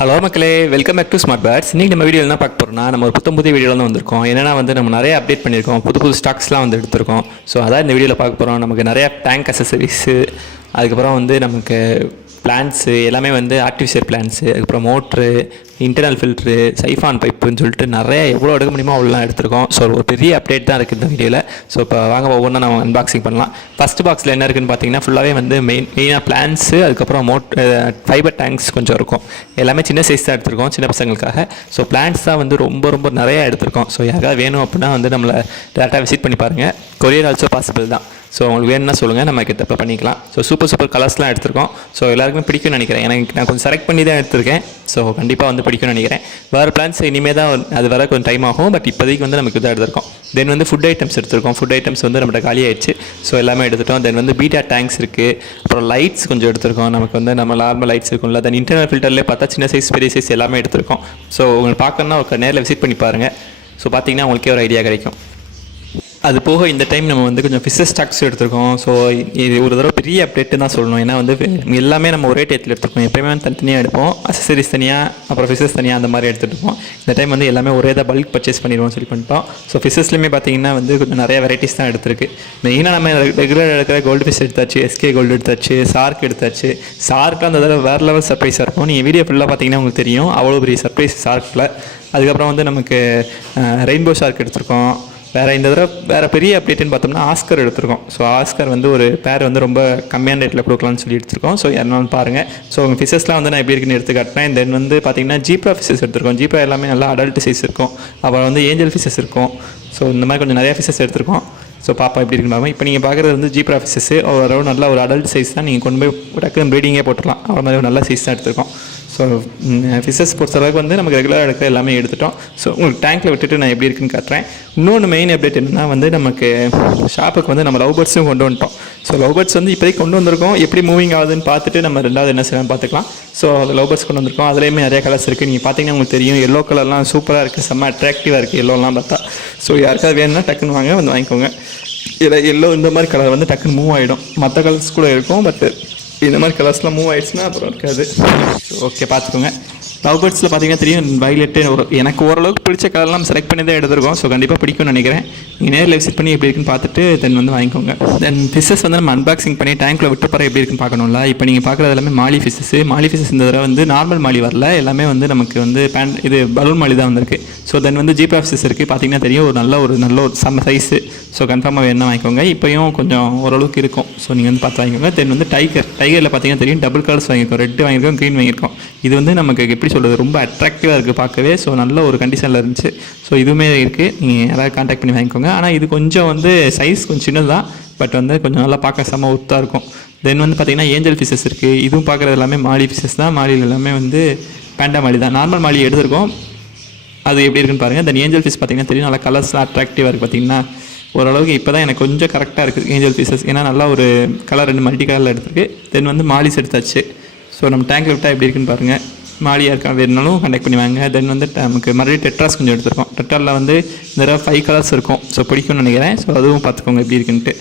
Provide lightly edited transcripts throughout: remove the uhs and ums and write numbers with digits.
Hello மக்களே, welcome back to Smart Birds. இன்றைக்கி நம்ம வீடியோ என்ன பார்க்க போகிறோம்னா, நம்ம ஒரு புதிய வீடியோவில் தான் வந்திருக்கோம். என்னென்னா நம்ம நிறைய அப்டேட் பண்ணியிருக்கோம், புது ஸ்டாக்ஸ்லாம் எடுத்திருக்கோம். ஸோ அதான் இந்த வீடியோவில் பார்க்க போகிறோம். நமக்கு நிறைய டேங்க் அசசரிஸு, அதுக்கப்புறம் நமக்கு பிளான்ஸு எல்லாமே ஆர்டிஃபிஷியல் பிளான்ஸு, அதுக்கப்புறம் மோட்ரு, இன்டர்னல் ஃபில்ட்ரு, சைஃபான் பைப்புன்னு சொல்லிட்டு நிறைய எவ்வளோ எடுக்க முடியுமோ அவ்வளோலாம் எடுத்திருக்கோம். ஸோ ஒரு பெரிய அப்டேட் தான் இருக்குது இந்த வீடியோவில். ஸோ இப்போ வாங்க ஒவ்வொன்றா நம்ம அன்பாக்சிங் பண்ணலாம். ஃபஸ்ட் பாக்ஸில் என்ன இருக்குதுன்னு பார்த்தீங்கன்னா, ஃபுல்லாகவே மெயினாக பிளான்ஸு, அதுக்கப்புறம் ஃபைபர் டேங்க்ஸ் கொஞ்சம் இருக்கும். எல்லாமே சின்ன சைஸ் தான் எடுத்திருக்கோம், சின்ன பசங்களுக்காக. ஸோ பிளான்ஸ் தான் ரொம்ப நிறையா எடுத்திருக்கோம். ஸோ யாருக்காவது வேணும் அப்படின்னா நம்மளை டேரெக்டாக விசிட் பண்ணி பாருங்கள். கொரியர் ஆல்சோ பாசிபிள் தான். ஸோ உங்களுக்கு வேணும்னா சொல்லுங்கள், நம்ம கிட்ட பண்ணிக்கலாம். ஸோ சூப்பர் கலர்ஸ்லாம் எடுத்திருக்கோம். ஸோ எல்லாருக்குமே பிடிக்கும்னு நினைக்கிறேன். நான் கொஞ்சம் செலக்ட் பண்ணி தான் எடுத்திருக்கேன். ஸோ கண்டிப்பாக பிடிக்கும்னு நினைக்கிறேன். வேறு பிளான்ஸ் இனிமேல் தான் அது வர கொஞ்சம் டைம் ஆகும். பட் இப்போதைக்கு நமக்கு இதாக எடுத்திருக்கோம். தென் ஃபுட் ஐட்டம்ஸ் எடுத்திருக்கோம். ஃபுட் ஐட்டம்ஸ் நம்மகிட்ட காலி ஆயிடுச்சு. ஸோ எல்லாமே எடுத்துட்டோம். தென் பீட்டா டேங்க்ஸ் இருக்குது. அப்புறம் லைட்ஸ் கொஞ்சம் எடுத்திருக்கோம். நமக்கு நம்ம நார்மல் லைட்ஸ் இருக்கும்ல, தென் இன்டர்னல் ஃபில்டர்லேயே பார்த்தா சின்ன சைஸ் பெரிய சைஸ் எல்லாமே எடுத்திருக்கோம். ஸோ உங்களுக்கு பார்க்கணுன்னா ஒரு நேரில் விசிட் பண்ணி பாருங்கள். ஸோ பார்த்தீங்கன்னா உங்களுக்கே ஒரு ஐடியா கிடைக்கும். அது போக இந்த டைம் நம்ம கொஞ்சம் ஃபிஷஸ் ஸ்டாக்ஸ் எடுத்திருக்கோம். ஸோ இது ஒரு தடவை பெரிய அப்டேட்டு தான் சொல்லணும். ஏன்னா எல்லாமே நம்ம ஒரே டேத்தில் எடுத்துருக்கோம். எப்போயுமே தனித்தனியாக எடுப்போம். அசசரிஸ் தனியாக, அப்புறம் ஃபிஷஸ் தனியாக, அந்த மாதிரி எடுத்துகிட்டு இருப்போம். இந்த டைம் எல்லாமே ஒரே தான் பல்க் பர்ச்சேஸ் பண்ணிடுவோம் சொல்லி பண்ணிட்டோம். ஸோ ஃபிஷஸ்லேயுமே பார்த்தீங்கன்னா கொஞ்சம் நிறைய வெரைட்டிஸ் தான் எடுத்திருக்கு. மெயினாக நம்ம ரெகுலர் எடுக்கிற கோல்டு ஃபிஷ் எடுத்தாச்சு, எஸ்கே கோல்டு எடுத்தாச்சு, சார்க் எடுத்தாச்சு. சார்க்கு அந்த தடவை வேறு லெவல் சர்ப்ரைஸாக இருக்கும். நீங்கள் வீடியோ ஃபுல்லாக பார்த்தீங்கன்னா உங்களுக்கு தெரியும், அவ்வளோ பெரிய சர்ப்ரைஸ் சார்க்கில். அதுக்கப்புறம் நமக்கு ரெயின்போ ஷார்க் எடுத்திருக்கோம். இந்த தடவை வேறு பெரிய அப்டேட்டுன்னு பார்த்தோம்னா ஆஸ்கர் எடுத்திருக்கோம். ஸோ ஆஸ்கர் ஒரு பேர் ரொம்ப கம்மியான ரேட்டில் கொடுக்கலாம்னு சொல்லி எடுத்திருக்கோம். ஸோ யாருனாலும் பாருங்கள். ஸோ உங்கள் ஃபிஷஸ்லாம் நான் எப்படி இருக்குன்னு எடுத்து காட்டுறேன். தென் பார்த்தீங்கன்னா ஜீப்ரா ஃபிஷஸ் எடுத்திருக்கோம். ஜீப்ரா எல்லாமே நல்லா அடல்ட் சைஸ் இருக்கும். அப்புறம் ஏஞ்சல் ஃபிஷஸ் இருக்கும். ஸோ இந்த மாதிரி கொஞ்சம் நிறையா ஃபிஷஸ் எடுத்திருக்கோம். ஸோ பாப்பா எப்படி இருக்குன்னு பார்ப்போம். இப்போ நீங்கள் பார்க்குறது ஜீப்ரா ஃபிஷஸ் ஓரளவு நல்ல ஒரு அடல்ட் சைஸ் தான். நீங்கள் கொண்டு போய் டக்குன்னு ப்ரீடிங்கே போட்டுடலாம். அவ்வளோ மாதிரி ஒரு நல்ல சைஸ் தான் எடுத்திருக்கோம். ஸோ ஃபிஷஸ் பொறுத்தளவுக்கு நமக்கு ரெகுலராக எடுக்கிற எல்லாமே எடுத்துட்டோம். ஸோ உங்களுக்கு டேங்க்கில் விட்டுட்டு நான் எப்படி இருக்குன்னு காட்டுறேன். இன்னொன்று மெயின் அப்டேட் என்னென்னா நமக்கு ஷாப்புக்கு நம்ம லவ் பேர்ட்ஸும் கொண்டு வந்துட்டோம். ஸோ லவ் பேர்ட்ஸ் இப்போதைக்கு கொண்டு வந்திருக்கோம். எப்படி மூவிங் ஆகுதுன்னு பார்த்துட்டு நம்ம ரெண்டாவது என்ன செய்யலாம் பார்த்துக்கலாம். ஸோ அது லவ் பேர்ட்ஸ் கொண்டு வந்திருக்கோம். அதுலேயுமே நிறைய கலர்ஸ் இருக்குது. நீங்கள் பார்த்தீங்கன்னா உங்களுக்கு தெரியும், எல்லோ கலர்லாம் சூப்பராக இருக்குது, செம்ம அட்ராக்டிவாக இருக்குது எல்லோலாம் பார்த்தா. ஸோ யாருக்காவது வேணும்னா டக்குன்னு வாங்கிக்கோங்க. இல்லை எல்லோ இந்த மாதிரி கலர் டக்குன்னு மூவ் ஆகிடும். மற்ற கலர்ஸ் கூட இருக்கும், பட் இந்த மாதிரி கலர்ஸ்லாம் மூவ் ஆகிடுச்சுன்னா அப்புறம் இருக்காது. ஓகே, பார்த்துக்கோங்க. லவ் பேர்ட்ஸில் பார்த்தீங்கன்னா தெரியும், வைலெட்டு எனக்கு ஓரளவுக்கு பிடிச்ச கலர்லாம் செலக்ட் பண்ணி தான் எடுத்துருக்கோம். ஸோ கண்டிப்பாக பிடிக்கும்னு நினைக்கிறேன். நீங்கள் நேரில் விசிட் பண்ணி எப்படி இருக்குன்னு பார்த்துட்டு தென் வாங்கிக்கோங்க. தென் ஃபிஷஸ் நம்ம அன்பாக்சிங் பண்ணி டேங்க்கில் விட்டு போகிற எப்படி இருக்குன்னு பார்க்கணும்ல. இப்போ நீங்கள் பார்க்குறது எல்லாமே மாலி ஃபிஷஸ். மாலி ஃபிஷஸ் இந்த தடவை நார்மல் மாலி வரல. எல்லாமே நமக்கு இது பலூன் மாலி தான் வந்திருக்கு. ஸோ தென் ஜீப்ரா ஃபிஷஸ் இருக்குது. பார்த்தீங்கன்னா தெரியும், ஒரு நல்ல ஒரு செம்ம சைஸு. ஸோ கன்ஃபார்மாக வேணும்னா வாங்கிக்கோங்க. இப்போயும் கொஞ்சம் ஓரளவுக்கு இருக்கும். ஸோ நீங்கள் பார்த்து வாங்கிக்கோங்க. தென் டைகரில் பார்த்தீங்கன்னா தெரியும், டபுள் கலர்ஸ் வாங்கியிருக்கோம். ரெட் வாங்கியிருக்கோம், க்ரீன் வாங்கியிருக்கோம். இது நமக்கு எப்படி சொல்கிறது, ரொம்ப அட்ராக்டிவாக இருக்குது பார்க்கவே. ஸோ நல்ல ஒரு கண்டிஷனில் இருந்துச்சு. ஸோ இதுவுமே இருக்குது. நீங்கள் யாராவது கான்டாக்ட் பண்ணி வாங்கிக்கோங்க. ஆனால் இது கொஞ்சம் சைஸ் கொஞ்சம் சின்னது தான், பட் கொஞ்சம் நல்லா பார்க்க செம்ம ஒர்த்தாக இருக்கும். தென் பார்த்தீங்கன்னா ஏஞ்சல் ஃபிஷஸ் இருக்குது. இதுவும் பார்க்குறது எல்லாமே மாலி ஃபிஷஸ் தான். மாலியில் எல்லாமே பேண்டா மாலி தான். நார்மல் மாலி எடுத்திருக்கோம். அது எப்படி இருக்குன்னு பாருங்கள். தென் ஏஞ்சல் ஃபிஷ் பார்த்தீங்கன்னா தெரியும், நல்லா கலர்ஸ்லாம் அட்ராக்டிவாக இருக்குது. பார்த்தீங்கன்னா ஓரளவுக்கு இப்போ தான் எனக்கு கொஞ்சம் கரெக்டாக இருக்குது ஏஞ்சல் ஃபிஷஸ். ஏன்னா நல்லா ஒரு கலர் 2 மல்டி கலரில் எடுத்துருக்கு. தென் மாலிஸ் எடுத்தாச்சு. ஸோ நம்ம டேங்கில் விட்டால் எப்படி இருக்குன்னு பாருங்கள். மாலியாக இருக்கா வேணுனாலும் கண்டெக்ட் பண்ணி வாங்க. தென் நமக்கு மறுபடியும் டெட்ராஸ் கொஞ்சம் எடுத்துருக்கோம். டெட்ராவில் இந்த 5 கலர்ஸ் இருக்கும். ஸோ பிடிக்கும்னு நினைக்கிறேன். ஸோ அதுவும் பார்த்துக்கோங்க எப்படி இருக்குன்ட்டு.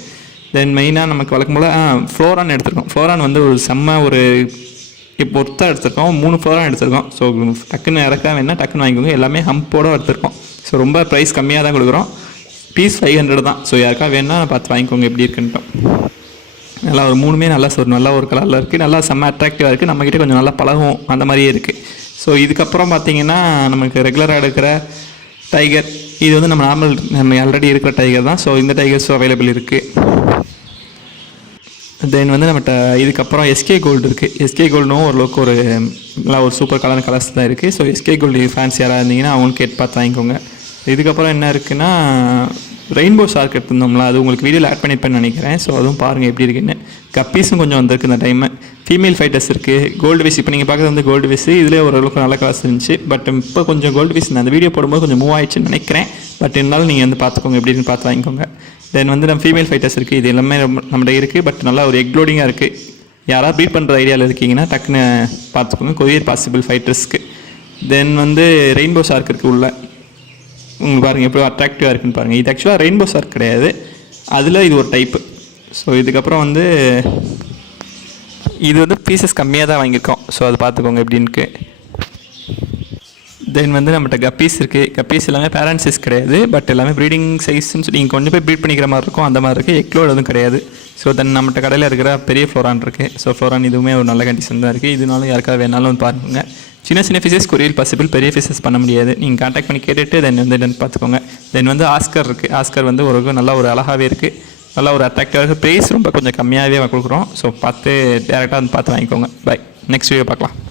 தென் மெயினாக நமக்கு வழக்கம் போல் ஃப்ளோரான் எடுத்துருக்கோம். ஃப்ளோரான் ஒரு செம்ம ஒரு இப்போ ஒர்த்தாக எடுத்துருக்கோம். 3 ஃப்ளோரான் எடுத்துருக்கோம். ஸோ டக்குன்னு இறக்க வேணால் டக்குன்னு வாங்கிக்கோங்க. எல்லாமே ஹம்போடு எடுத்துருக்கோம். ஸோ ரொம்ப ப்ரைஸ் கம்மியாக தான் கொடுக்குறோம். பீஸ் 500 தான். ஸோ யாருக்கா வேணுன்னா பார்த்து வாங்கிக்கோங்க எப்படி இருக்குன்ட்டோம். நல்லா ஒரு 3மே நல்ல ஒரு கலரில் இருக்குது. நல்லா செம்ம அட்ராக்டிவாக இருக்குது. நம்மக்கிட்ட கொஞ்சம் நல்லா பழகும், அந்த மாதிரியே இருக்குது. ஸோ இதுக்கப்புறம் பார்த்திங்கன்னா நமக்கு ரெகுலராக எடுக்கிற டைகர். இது நம்ம ஆல்ரெடி இருக்கிற டைகர் தான். ஸோ இந்த டைகர்ஸும் அவைலபிள் இருக்குது. தென் நம்மகிட்ட இதுக்கப்புறம் எஸ்கே கோல்டு இருக்குது. எஸ்கே கோல்டும் ஓரளவுக்கு நல்லா ஒரு சூப்பர் கலர்ஸ் தான் இருக்குது. ஸோ எஸ்கே கோல்டு ஃபேன்ஸ் யாராக இருந்தீங்கன்னா அவங்களுக்கு கேட்டு பார்த்து வாங்கிக்கோங்க. இதுக்கப்புறம் என்ன இருக்குன்னா ரெயின்போ ஷார்க் எடுத்திருந்தோம்ல, அது உங்களுக்கு வீடியோவில் ஆட் பண்ணியிருப்பேன்னு நினைக்கிறேன். ஸோ அதுவும் பாருங்கள் எப்படி இருக்குன்னு. கப்பீஸும் கொஞ்சம் வந்திருக்கு இந்த டைமு. ஃபீமேல் ஃபைட்டர்ஸ் இருக்குது. கோல்டு ஃபிஷ் இப்போ நீங்கள் பார்க்குறது கோல்டு ஃபிஷ். இதில் ஓரளவுக்கு நல்ல கலர்ஸ் இருந்துச்சு. பட் இப்போ கொஞ்சம் கோல்டு ஃபிஷ் அந்த வீடியோ போடும்போது கொஞ்சம் மூவ் ஆயிடுச்சுன்னு நினைக்கிறேன். பட் இருந்தாலும் நீங்கள் பார்த்துக்கோங்க எப்படி இருக்குன்னு பார்த்து வாங்கிக்கோங்க. தென் நம்ம ஃபீமேல் ஃபைட்டர்ஸ் இருக்குது. இது எல்லாமே நம்மகிட்ட இருக்குது. பட் நல்லா ஒரு எக்லோடிங்காக இருக்குது. யாராவது ப்ரீட் பண்ணுற ஐடியாவில் இருக்கீங்கன்னா டக்குன்னு பார்த்துக்கோங்க. கொரியர் பாசிபிள் ஃபைட்டர்ஸ்க்கு. தென் ரெயின்போ ஷார்க் இருக்குது உள்ள. உங்களுக்கு பாருங்கள் எப்படி அட்ராக்டிவாக இருக்குன்னு பாருங்கள். இது ஆக்சுவலாக ரெயின்போ ஷார்க் கிடையாது, அதில் இது ஒரு டைப்பு. ஸோ இதுக்கப்புறம் இது பீசஸ் கம்மியாக தான் வாங்கியிருக்கோம். ஸோ அது பார்த்துக்கோங்க எப்படின்ட்டு. தென் வந்து நம்மகிட்ட கப்பீஸ் இருக்குது. கப்பீஸ் எல்லாமே பேரண்ட் சைஸ் கிடையாது, பட் எல்லாமே ப்ரீடிங் சைஸ்ன்னு சொல்லி நீங்கள் கொண்டு போய் ப்ரீட் பண்ணிக்கிற மாதிரி இருக்கும், அந்த மாதிரி இருக்குது. எக்லோடு எதுவும் கிடையாது. ஸோ தென் நம்மகிட்ட கடையில் இருக்கிற பெரிய ஃப்ளோரான் இருக்குது. ஸோ ஃப்ளோரான் இதுவுமே ஒரு நல்ல கண்டிஷன் தான் இருக்குது. இதனாலும் யாருக்காவது வேணாலும் வந்து பாருங்க. சின்ன சின்ன ஃபிஷஸ் கொரியல் பாசிபிள், பெரிய ஃபிஷஸ் பண்ண முடியாது. நீங்கள் கான்டாக்ட் பண்ணி கேட்டுட்டு தென் வந்து என்னென்னு பார்த்துக்கோங்க. தென் வந்து ஆஸ்கர் இருக்குது. ஆஸ்கர் வந்து நல்லா ஒரு அழகாகவே இருக்குது, நல்லா ஒரு அட்ராக்டிவாக இருக்குது. ப்ரைஸ் ரொம்ப கொஞ்சம் கம்மியாகவே கொடுக்குறோம். ஸோ பார்த்து டேரெக்டாக வந்து பார்த்து வாங்கிக்கோங்க. பை, நெக்ஸ்ட் வீடியோ பார்க்கலாம்.